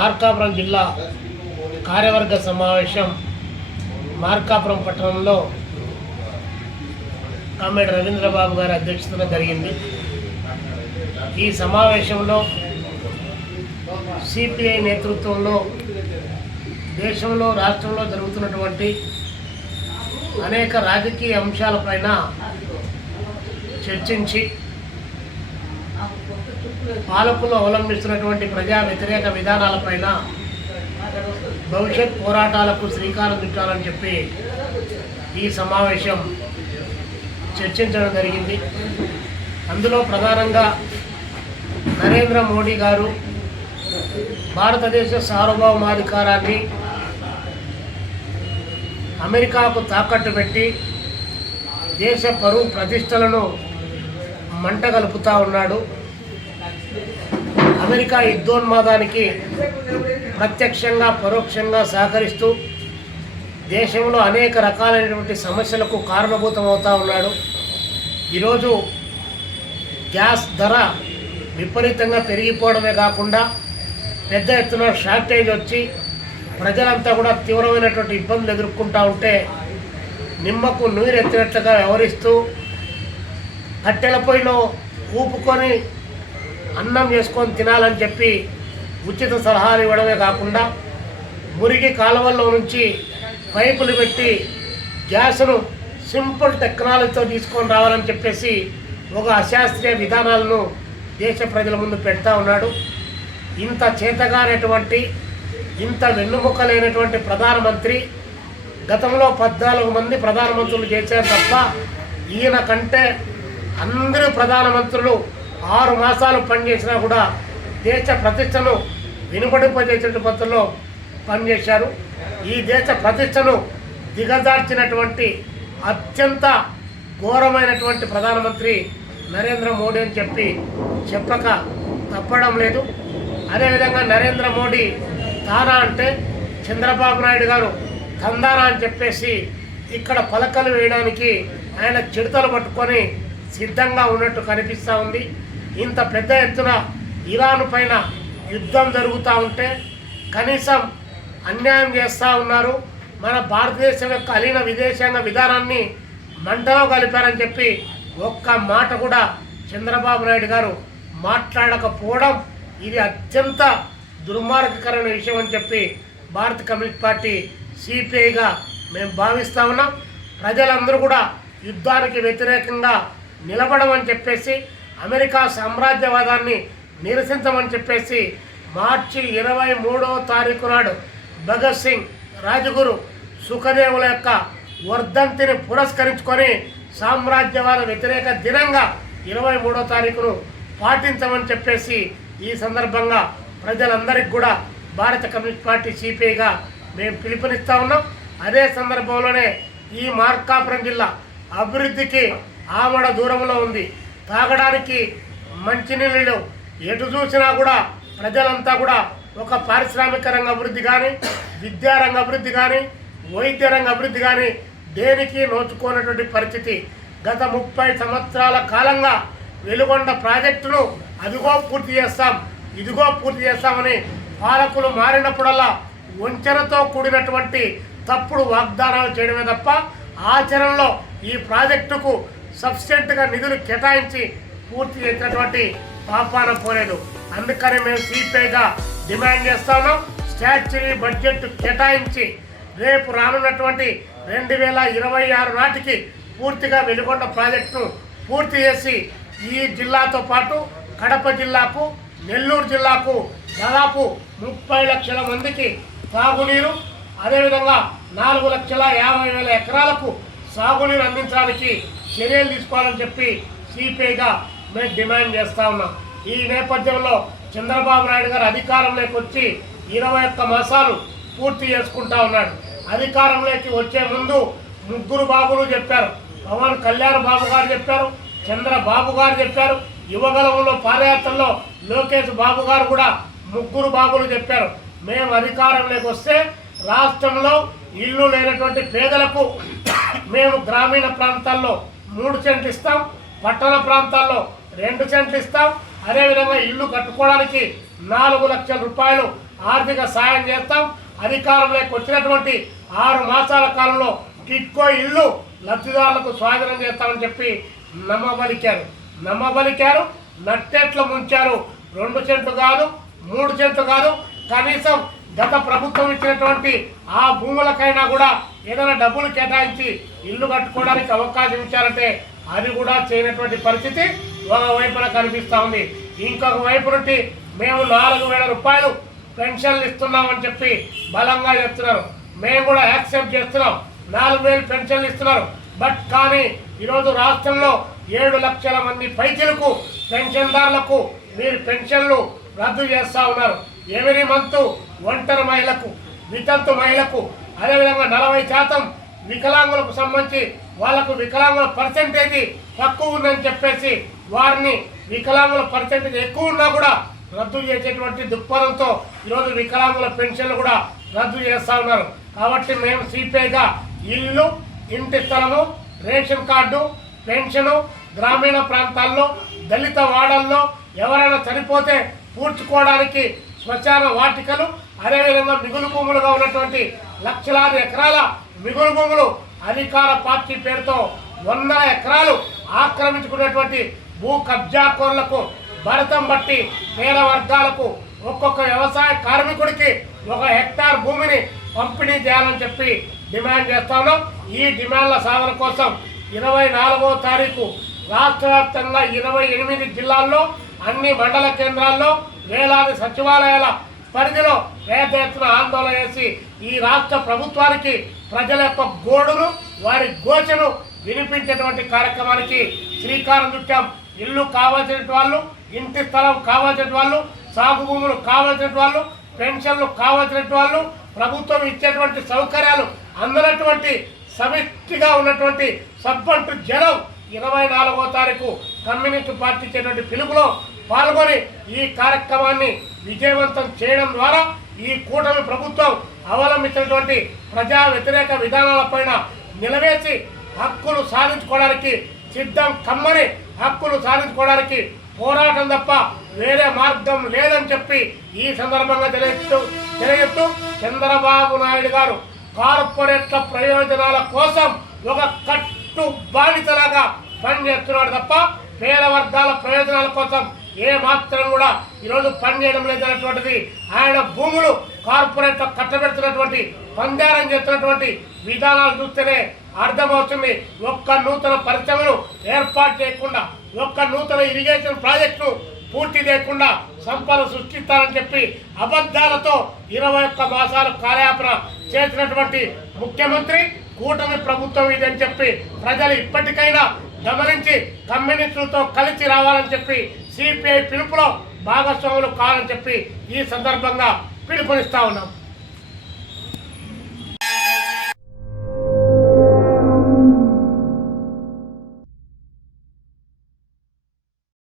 మార్కాపురం జిల్లా కార్యవర్గ సమావేశం మార్కాపురం పట్టణంలో కామ్రేడ్ రవీంద్రబాబు గారి అధ్యక్షతన జరిగింది. ఈ సమావేశంలో సిపిఐ నేతృత్వంలో దేశంలో రాష్ట్రంలో జరుగుతున్నటువంటి అనేక రాజకీయ అంశాలపైన చర్చించి పాలకులు అవలంబిస్తున్నటువంటి ప్రజా వ్యతిరేక విధానాలపైన భవిష్యత్ పోరాటాలకు శ్రీకారం చుట్టాలని చెప్పి ఈ సమావేశం చర్చించడం జరిగింది. అందులో ప్రధానంగా నరేంద్ర మోడీ గారు భారతదేశ సార్వభౌమాధికారాన్ని అమెరికాకు తాకట్టు పెట్టి దేశ పరువు ప్రతిష్టలను మంటగలుపుతూ ఉన్నాడు. అమెరికా యుద్ధోన్మాదానికి ప్రత్యక్షంగా పరోక్షంగా సహకరిస్తూ దేశంలో అనేక రకాలైనటువంటి సమస్యలకు కారణభూతమవుతూ ఉన్నాడు. ఈరోజు గ్యాస్ ధర విపరీతంగా పెరిగిపోవడమే కాకుండా పెద్ద ఎత్తున షార్టేజ్ వచ్చి ప్రజలంతా కూడా తీవ్రమైనటువంటి ఇబ్బందులు ఎదుర్కొంటూ ఉంటే నిమ్మకు నీరు ఎత్తినట్లుగా వ్యవహరిస్తూ కట్టెల పొయ్యిలో ఊపుకొని అన్నం చేసుకొని తినాలని చెప్పి ఉచిత సలహాలు ఇవ్వడమే కాకుండా మురికి కాలువల్లో నుంచి పైపులు పెట్టి గ్యాస్ను సింపుల్ టెక్నాలజీతో తీసుకొని రావాలని చెప్పేసి ఒక అశాస్త్రీయ విధానాలను దేశ ప్రజల ముందు పెడతా ఉన్నాడు. ఇంత చేతగానటువంటి ఇంత వెన్నుముక్కలైనటువంటి ప్రధానమంత్రి గతంలో 14 మంది ప్రధానమంత్రులు చేశారు తప్ప ఈయన కంటే అందరూ ప్రధానమంత్రులు 6 మాసాలు పనిచేసినా కూడా దేశ ప్రతిష్టను వెనుకడింపజేసే పద్ధతిలో పనిచేశారు. ఈ దేశ ప్రతిష్టను దిగజార్చినటువంటి అత్యంత ఘోరమైనటువంటి ప్రధానమంత్రి నరేంద్ర మోడీ అని చెప్పి చెప్పక తప్పడం లేదు. అదేవిధంగా నరేంద్ర మోడీ తానా అంటే చంద్రబాబు నాయుడు గారు తందానా అని చెప్పేసి ఇక్కడ పలకలు వేయడానికి ఆయన చిడతలు పట్టుకొని సిద్ధంగా ఉన్నట్టు కనిపిస్తూ ఉంది. ఇంత పెద్ద ఎత్తున ఇరాన్ పైన యుద్ధం జరుగుతూ ఉంటే కనీసం అన్యాయం చేస్తూ ఉన్నారు. మన భారతదేశం యొక్క అలీన విదేశాంగ విధానాన్ని మంటలో కలిపారని చెప్పి ఒక్క మాట కూడా చంద్రబాబు నాయుడు గారు మాట్లాడకపోవడం ఇది అత్యంత దుర్మార్గకరమైన విషయం అని చెప్పి భారత కమ్యూనిస్ట్ పార్టీ సిపిఐగా మేము భావిస్తూ ఉన్నాం. ప్రజలందరూ కూడా యుద్ధానికి వ్యతిరేకంగా నిలబడమని చెప్పేసి అమెరికా సామ్రాజ్యవాదాన్ని నిరసించమని చెప్పేసి మార్చి 23వ తారీఖు నాడు భగత్ సింగ్, రాజగురు, సుఖదేవుల యొక్క వర్ధంతిని పురస్కరించుకొని సామ్రాజ్యవాద వ్యతిరేక దినంగా 23వ తారీఖును పాటించమని చెప్పేసి ఈ సందర్భంగా ప్రజలందరికీ కూడా భారత కమ్యూనిస్ట్ పార్టీ సిపిఐగా మేము పిలుపునిస్తూ ఉన్నాం. అదే సందర్భంలోనే ఈ మార్కాపురం జిల్లా అభివృద్ధికి ఆమడ దూరంలో ఉంది. తాగడానికి మంచినీళ్ళు ఎటు చూసినా కూడా ప్రజలంతా కూడా ఒక పారిశ్రామిక రంగ అభివృద్ధి కానీ, విద్యారంగ అభివృద్ధి కానీ, వైద్య రంగ అభివృద్ధి కానీ దేనికి నోచుకోనటువంటి పరిస్థితి. గత 30 సంవత్సరాల కాలంగా వెలుగొండ ప్రాజెక్టును అదిగో పూర్తి చేస్తాం, ఇదిగో పూర్తి చేస్తామని పాలకులు మారినప్పుడల్లా వంచనతో కూడినటువంటి తప్పుడు వాగ్దానాలు చేయడమే తప్ప ఆచరణలో ఈ ప్రాజెక్టుకు సఫిషియెంట్గా నిధులు కేటాయించి పూర్తి చేసినటువంటి పాపాన పోలేదు. అందుకని మేము సిపిఐగా డిమాండ్ చేస్తా ఉన్నాం. స్టాట్యూరీ బడ్జెట్ కేటాయించి రేపు రానున్నటువంటి 2026 నాటికి పూర్తిగా వెలుగొండ ప్రాజెక్టును పూర్తి చేసి ఈ జిల్లాతో పాటు కడప జిల్లాకు, నెల్లూరు జిల్లాకు దాదాపు 30 లక్షల మందికి తాగునీరు, అదేవిధంగా 4,50,000 ఎకరాలకు సాగునీరు అందించడానికి చర్యలు తీసుకోవాలని చెప్పి సిపిఐగా మేము డిమాండ్ చేస్తూ ఉన్నాం. ఈ నేపథ్యంలో చంద్రబాబు నాయుడు గారు అధికారంలోకి వచ్చి 21 మాసాలు పూర్తి చేసుకుంటా ఉన్నాడు. అధికారంలోకి వచ్చే ముందు 3 బాబులు చెప్పారు. పవన్ కళ్యాణ్ బాబు గారు చెప్పారు, చంద్రబాబు గారు చెప్పారు, యువగలంలో పాదయాత్రలో లోకేష్ బాబు గారు కూడా 3 బాబులు చెప్పారు. మేము అధికారంలోకి వస్తే రాష్ట్రంలో ఇల్లు లేనటువంటి పేదలకు మేము గ్రామీణ ప్రాంతాల్లో 3 సెంట్లు ఇస్తాం, పట్టణ ప్రాంతాల్లో 2 సెంట్లు ఇస్తాం. అదేవిధంగా ఇల్లు కట్టుకోవడానికి 4 లక్షల రూపాయలు ఆర్థిక సాయం చేస్తాం. అధికారంలోకి వచ్చినటువంటి 6 మాసాల కాలంలో టిడ్కో ఇల్లు లబ్ధిదారులకు స్వాధీనం చేస్తామని చెప్పి నమ్మబలికారు. నట్టెట్లు ముంచారు. 2 సెంట్లు కాదు, 3 సెంట్లు కాదు, కనీసం గత ప్రభుత్వం ఇచ్చినటువంటి ఆ భూములకైనా కూడా ఏదైనా డబ్బులు కేటాయించి ఇల్లు కట్టుకోవడానికి అవకాశం ఇచ్చారంటే అది కూడా చేయనటువంటి పరిస్థితి ఒకవైపున కనిపిస్తూ ఉంది. ఇంకొక వైపు నుండి మేము 4,000 రూపాయలు పెన్షన్లు ఇస్తున్నామని చెప్పి బలంగా చెప్తున్నారు. మేము కూడా యాక్సెప్ట్ చేస్తున్నాం. 4,000 పెన్షన్లు ఇస్తున్నారు. బట్ కానీ ఈరోజు రాష్ట్రంలో 7 లక్షల మంది పైచిలకు పెన్షన్దారులకు మీరు పెన్షన్లు రద్దు చేస్తూ ఉన్నారు. ఎవరి మంతు ఒంటరి మహిళకు, వితంతు మహిళకు, అదేవిధంగా 40% వికలాంగులకు సంబంధించి వాళ్లకు వికలాంగుల పర్సెంటేజీ తక్కువ ఉందని చెప్పేసి వారిని వికలాంగుల పర్సెంటేజ్ ఎక్కువ ఉన్నా కూడా రద్దు చేసేటువంటి దృక్పథంతో ఈరోజు వికలాంగుల పెన్షన్లు కూడా రద్దు చేస్తూ ఉన్నారు. కాబట్టి మేము సిపిఐగా ఇల్లు, ఇంటి స్థలము, రేషన్ కార్డు, పెన్షను, గ్రామీణ ప్రాంతాల్లో దళిత వాడల్లో ఎవరైనా చనిపోతే పూడ్చుకోవడానికి శ్మశాన వాటికలు, అదేవిధంగా మిగులు భూములుగా ఉన్నటువంటి లక్షలాది ఎకరాల మిగులు భూములు అధికార పార్టీ పేరుతో 100 ఎకరాలు ఆక్రమించుకున్నటువంటి భూ కబ్జాకోరులకు భరతం బట్టి పేద వర్గాలకు ఒక్కొక్క వ్యవసాయ కార్మికుడికి 1 హెక్టార్ భూమిని పంపిణీ చేయాలని చెప్పి డిమాండ్ చేస్తా ఉన్నాం. ఈ డిమాండ్ల సాధన కోసం 24వ తారీఖు రాష్ట్ర వ్యాప్తంగా 28 జిల్లాల్లో అన్ని మండల కేంద్రాల్లో వేలాది సచివాలయాల పరిధిలో పెద్ద ఎత్తున ఆందోళన చేసి ఈ రాష్ట్ర ప్రభుత్వానికి ప్రజల యొక్క గోడును, వారి ఘోషను వినిపించేటువంటి కార్యక్రమానికి శ్రీకారం చుట్టాం. ఇల్లు కావాల్సిన వాళ్ళు, ఇంటి స్థలం కావాల్సిన వాళ్ళు, సాగు భూములు కావాల్సిన వాళ్ళు, పెన్షన్లు కావాల్సిన వాళ్ళు, ప్రభుత్వం ఇచ్చేటువంటి సౌకర్యాలు అందనటువంటి సమిష్టిగా ఉన్నటువంటి సబ్బంటు జనం 24వ తారీఖు కమ్యూనిస్టు పార్టీ ఇచ్చేటువంటి పిలుపులో పాల్గొని ఈ కార్యక్రమాన్ని విజయవంతం చేయడం ద్వారా ఈ కూటమి ప్రభుత్వం అవలంబించినటువంటి ప్రజా వ్యతిరేక విధానాలపైన నిలవేసి హక్కులు సాధించుకోవడానికి సిద్ధం కమ్మని, హక్కులు సాధించుకోవడానికి పోరాటం తప్ప వేరే మార్గం లేదని చెప్పి ఈ సందర్భంగా తెలియజేస్తూ చంద్రబాబు నాయుడు గారు కార్పొరేట్ల ప్రయోజనాల కోసం ఒక కట్టు బానిసలాగా పనిచేస్తున్నాడు తప్ప పేద వర్గాల ప్రయోజనాల కోసం ఏ మాత్రం కూడా ఈరోజు పనిచేయడం లేదన్నటువంటిది ఆయన భూములు కార్పొరేట్ల కట్టబెడుతున్నటువంటి పందారం చేస్తున్నటువంటి విధానాలు చూస్తేనే అర్థమవుతుంది. ఒక్క నూతన పరిశ్రమను ఏర్పాటు చేయకుండా, ఒక్క నూతన ఇరిగేషన్ ప్రాజెక్టును పూర్తి చేయకుండా సంపద సృష్టిస్తారని చెప్పి అబద్ధాలతో 21 మాసాలు కార్యాపన చేసినటువంటి ముఖ్యమంత్రి కూటమి ప్రభుత్వం ఇదని చెప్పి ప్రజలు ఇప్పటికైనా గమనించి కమ్యూనిస్టులతో కలిసి రావాలని చెప్పి సిపిఐ పిలుపులో భాగస్వాములు కావాలని చెప్పి ఈ సందర్భంగా పిలుపునిస్తా ఉన్నాం.